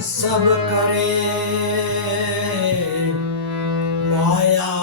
सब करे माया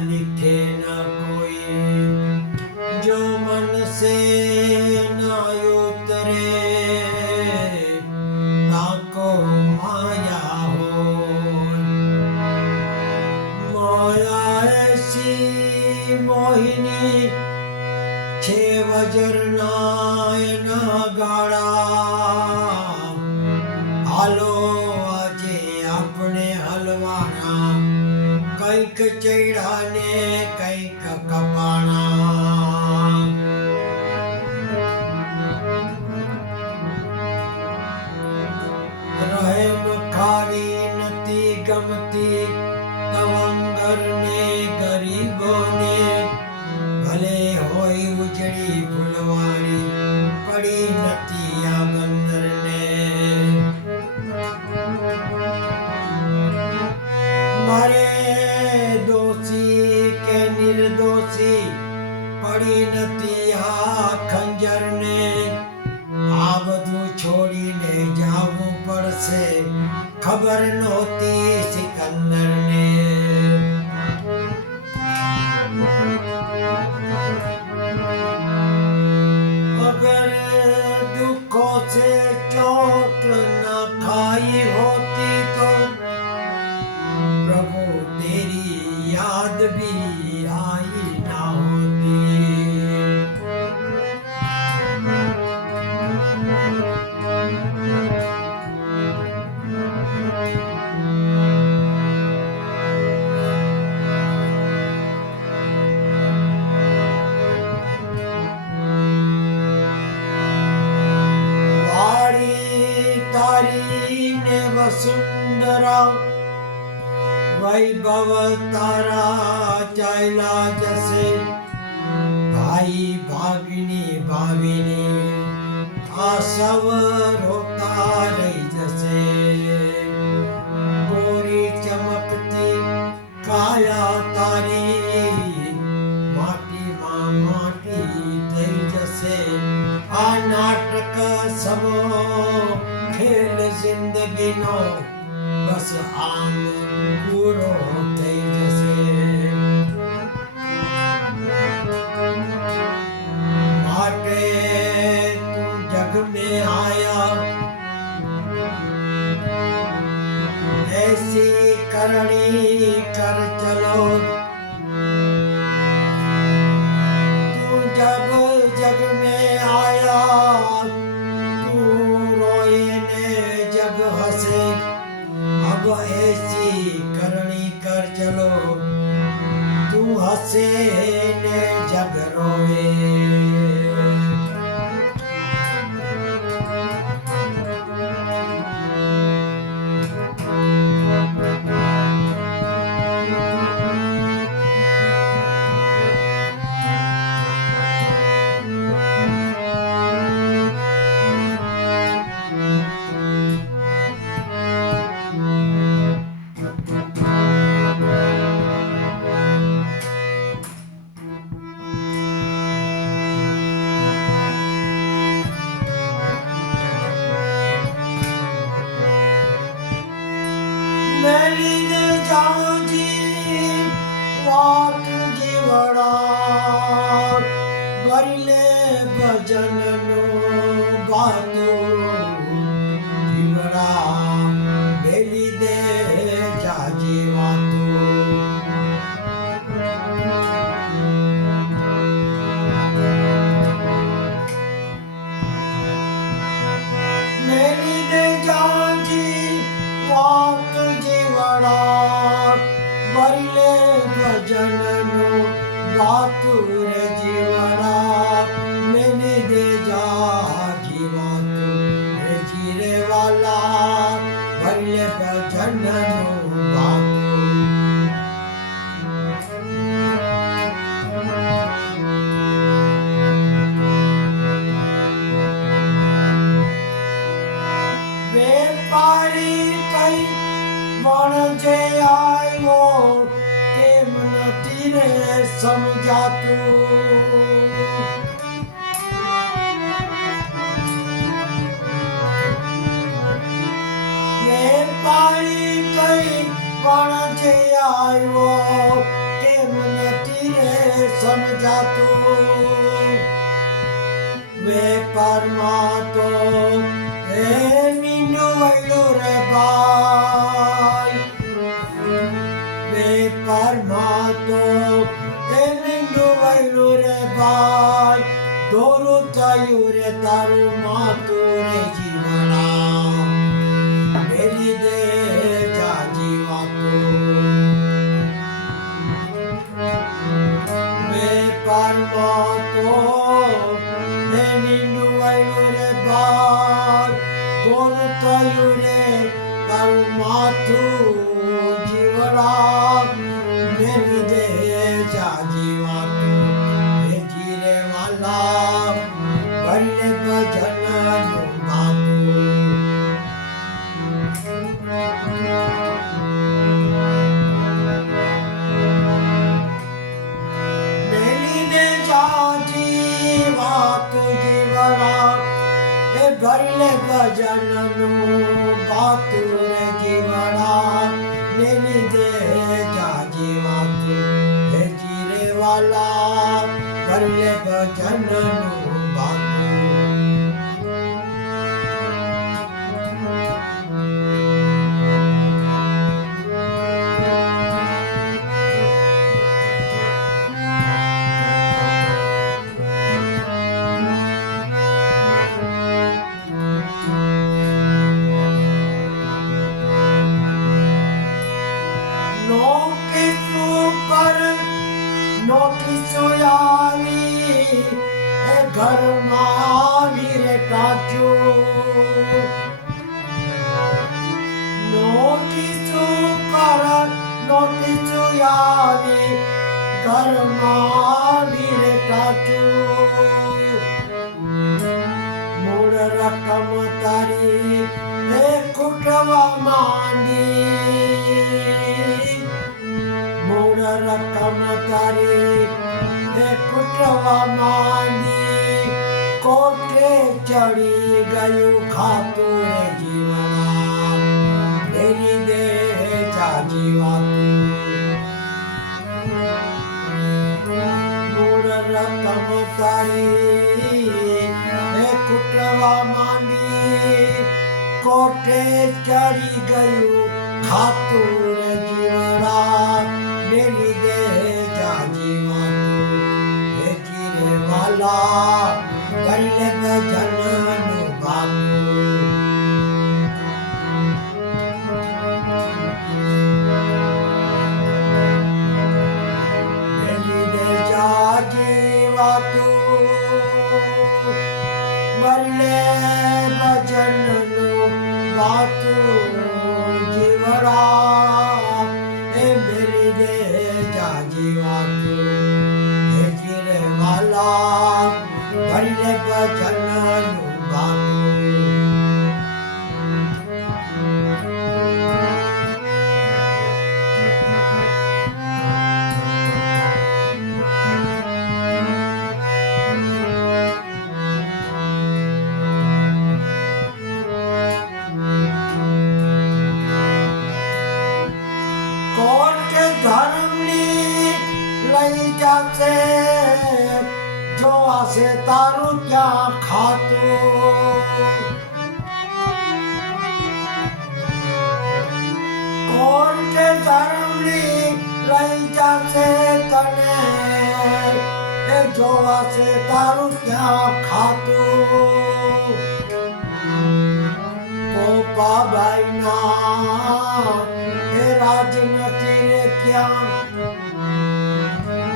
लिखे न कोई, जो मन से न उतरे ताको माया हो। माया ऐसी मोहिनी छे वजर नायना गाड़ा, हालो आजे अपने हलवाना, કંઈક ચૈડા ને કંઈક કપાણા। રહે મખારી નથી ગમતી તવંગર ને ગરીબોને, ભલે હોય ઉજળી ફૂલવાળી પડી નથી આ બંદરને। મારે દોષી કે નિર્દોષી પડી નથી આ ખંજરને, આ બધું છોડીને જાવું પડશે ખબર નહોતી સિકંદરને। अगर दुखों से चोट न खाई होती तो प्रभु तेरी याद भी आई ना होती। ने वसुंधरा वैभव तारा चाइला जसे, भाई भागिनी भाविनी आ सब रोता रही जसे। गोरी चमकती काया तारी माटी मां माटी थई जसे। आ नाटक समो खेल जिंदगी नो बस आम पूरो થઈ જશે। માટે તું જગ में आया ऐसी करनी कर चलो। तू जब जग में आया जग हसे, अब ऐसी करनी कर चलो। तू हसे ने जग रोए। मेरी दे जाजी वाट जीवड़ा बरले भजन नो गातो जीवड़ा। मेरी दे जाजी वातो मेरी दे जाजी वाट जीवड़ा बरले भजन नो गातो रे जीवड़ा। मैंने दे जा जीवातो रे जीरे वाला बरले भजन नो गातो। વેપારી કઈ વણજે આવ્યો કેમ નથી રે સમજાતું। પણ જે આવ્યો કેમ નથી રે સમજાતું વેપારમાં તો એ મીંડું વળ્યું રે ભાઈ વેપારમાં તો એ મીંડું વળ્યું રે ભાઈ દોરું થયું રે તારું માતું રે જીવણા મેરી દે જાજી વાતું વેપારમાં તો એ મીંડું વળ્યું રે ભાઈ દોરું થયું રે તારું માથું જીવડા મેરી દે જાજી વાતું હે જીરે વાલા ભલે ભજનનું ગાતું મેલી દે જાજી વાતું જીવડા એ ભલે ભજનનું ગાતું રે જીવડા મેલી દે જાજી વાતું હે જીરે વાલા ભલે ભજનનું ગાતું નોટિસો આવી એ ઘરમાં આવી રે ટાચ્યું નોટિસો આવી ઘરમાં આવી રે ટાચ્યું મૂળ રકમ તારી એ ખૂટવા માંડી મૂળ રકમ તારી એ ખૂટવા માંડી કોઠે ચડી ગયું ખાતું રે જીવના મેરી દે જાજી વાતું મૂળ રકમ તારી એ ખૂટવા માંડી કોઠે ચડી ગયું ખાતું રે જીવડા મેરી દે જાજી વાતું હે જીરે વાલા ભલે ભજનનું ગાતું મેરી દે જાજી વાતું ભલે ભજનનું ગાતું જીવડા એ મેરી દે જાજી વાતું હે જીરે વાલા ભલે ભજનનું ગાતું ધર્મની લઈ જાશે જોવાશે તારું ક્યાં ખાતું કોણ કે ધર્મની લઈ જાશે તને એ જોવાશે તારું ક્યાં ખાતું ગોપાબાઈના એ રાજ નથી રે ક્યાં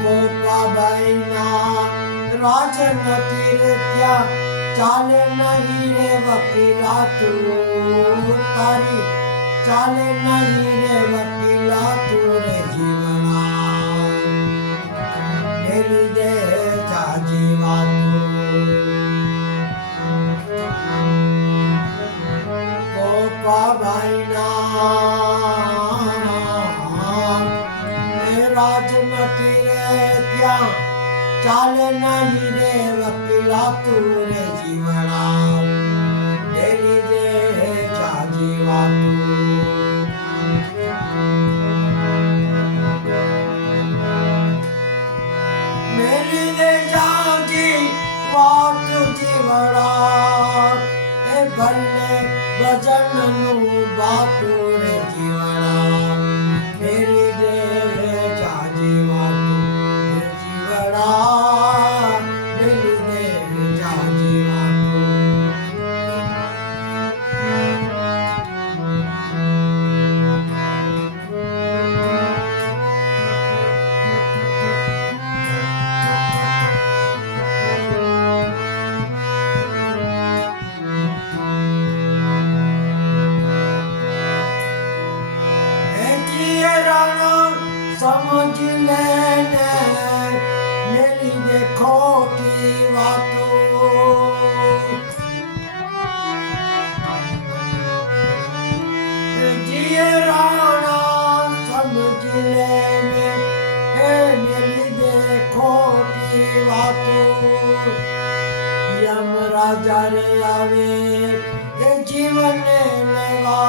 ગોપાબાઈના રાજ નથી રે ત્યાં ચાલે નહીં રે વકીલાતું તારી ચાલે નહીં રે વકીલાતું રે જીવના મેરી દે જાજી વાતું ગોપાબાઈના રાજ નથી રે ત્યાં ચાલે નહીં રે વકીલાતું રે જીવડા મેરી દે જાજી વાતું बातों रे जीवड़ा मेरी देह जाजी बातों रे जीवड़ा मेरी देह जाजी बातों समझ लेने मेरी देखो की बातों जिए राणा समझ लेने मेरी देखो की बातों यम राजा रे आवे जीवन लेवा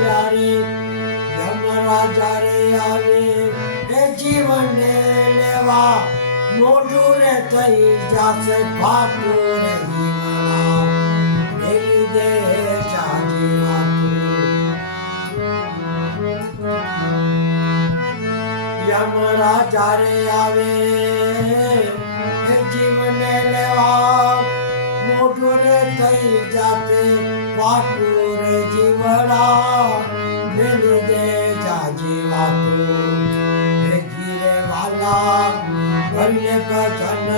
जारे यम राजा रे आवे जीवन लेवा मोटू रे थई जासे फाटू रे जीवना मेरी दे जाजी यम राजा रे आवे जीवन लेवा मोटू रे थई जाते फाटू रे जीवना मेरी दे जाजी वातू गिरे वाला भरले भजन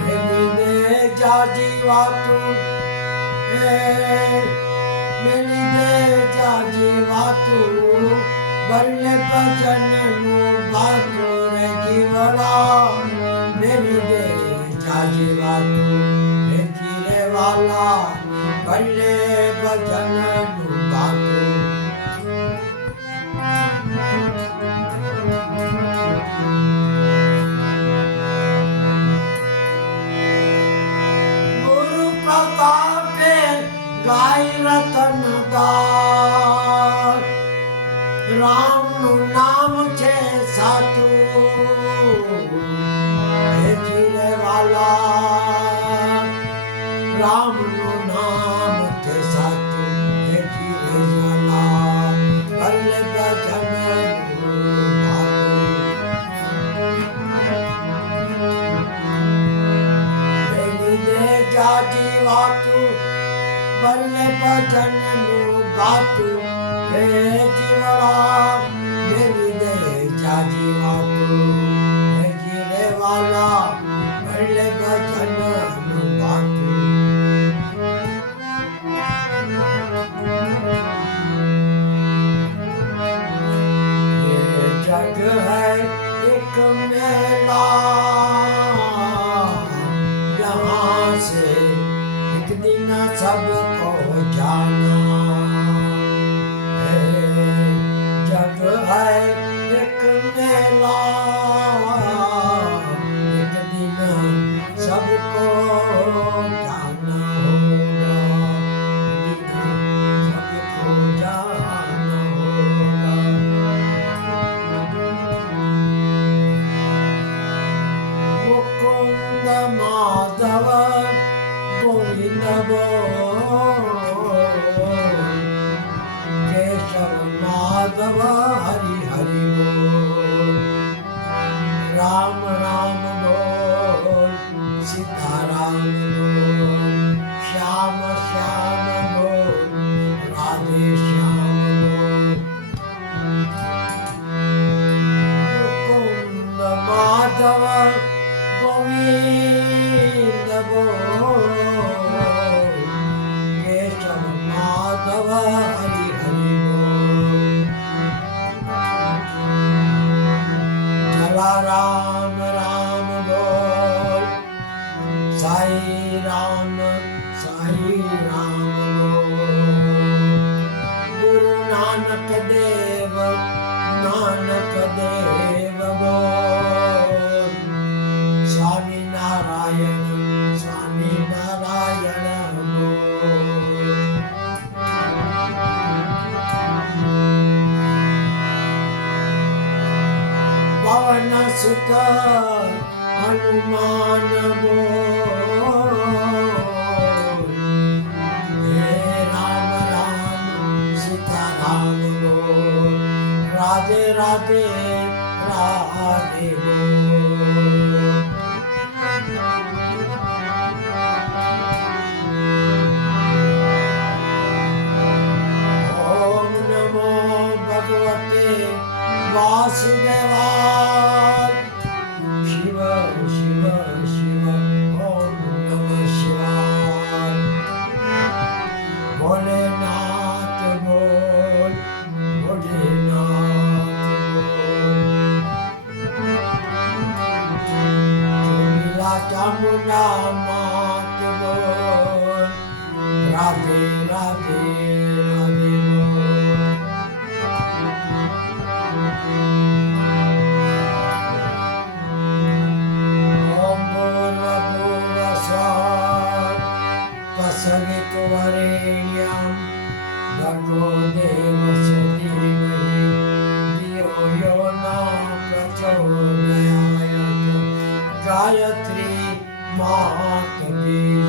मेरी दे जाजी वातू मेरी दे जाजी वातू भरले भजन बातू रे जीवड़ा मेरी दे जाजी वातू गिरे वाला भले भजन बातू गुरु प्रताप गाय रतन दास राम नु नाम छे साचू जीरे वाला राम नु नाम ते साचू जीरे वाला भले भजन मेरी दे जाजी वातू भले भजन बातू हे जीवड़ा मेरी दे जाजी वातू हे जीरे वाला भले भजन बातू जग है एक मेला यहाँ से एक दिन सबको जाना है जग है एक मेला एक दिन सबको जाना होगा एक दिन सबको जाना होगा मुकुंद माधव गोविंद बोल केशव माधव हरि हरि बोल राम राम बोल सीताराम बोल श्याम श्याम बोल राधे श्याम बोल मुकुंद माधव गोविंद बोल केशव माधव हरि हरि बोल चला राम राम बोल साई राम बोल गुरु नानक देव बोल स्वामी नारायण बोल पवन सुत हनुमान बोल માત બોલ રાધે રાધે રાધે બોલ ઓમ ભૂર્ભુવઃ સ્વાહ તત્સવિતુર્વરેણ્યં ભર્ગો દેવસ્ય ધીમહિ ધિયો યો ન પ્રચોદયાત ગાયત્રી માત કી